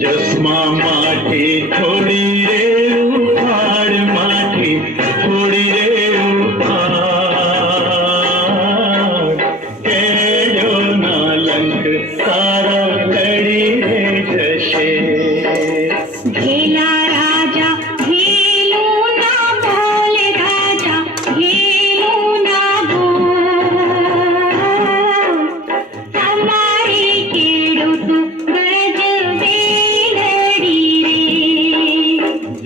જસમા માટી થોડી રે ઉપાડ માટી થોડી રે ઉપાડ કેડ્યો ના લંક તારા લડી રે જશે ઘેલા રાજા ઘેલું ના બોલે રાજા ઘેલું ના બોલ તમારી ખેડૂત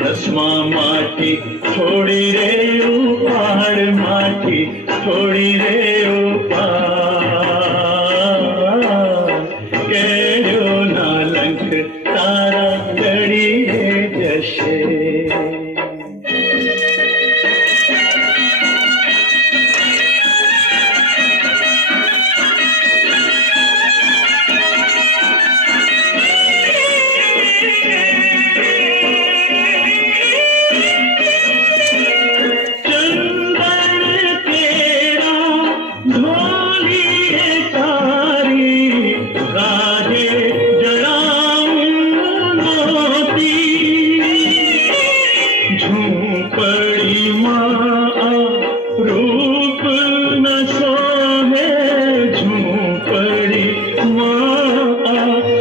દસમા માટી થોડી રે ઉપાડ માટી થોડી રે ઉપાડ કેડ્યો ના લંક તારા લડી રે જશે रूप न सोहे झूपड़ी माँ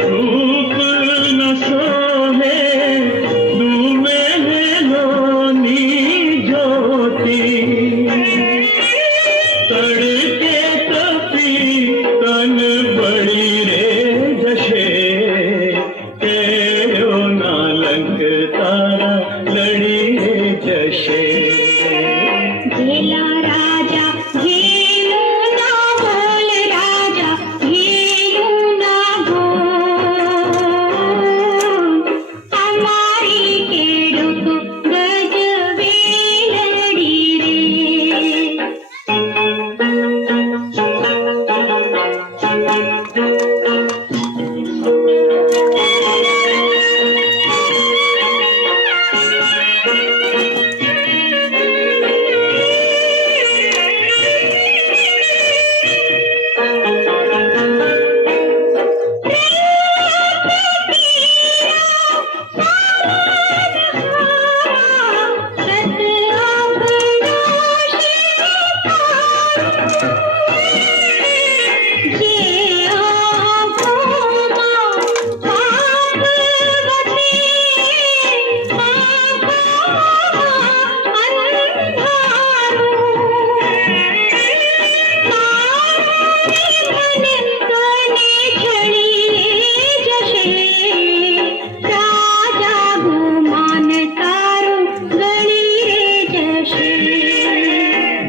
रूप न सोहे दूमे लोनी ज्योति तड़के तपी तन बड़ी रे जशे केयो ना लंक तारा लड़ी रे जशे ઘેલા રાજા ઘેલું ના બોલ રાજા ઘેલું ના બોલ તમારી ખેડૂત ગજવે લડી રે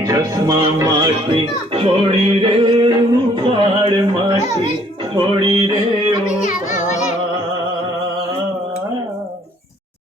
દસમા માટી થોડી રે ઉપાડ માટી થોડી રે ઉપાડ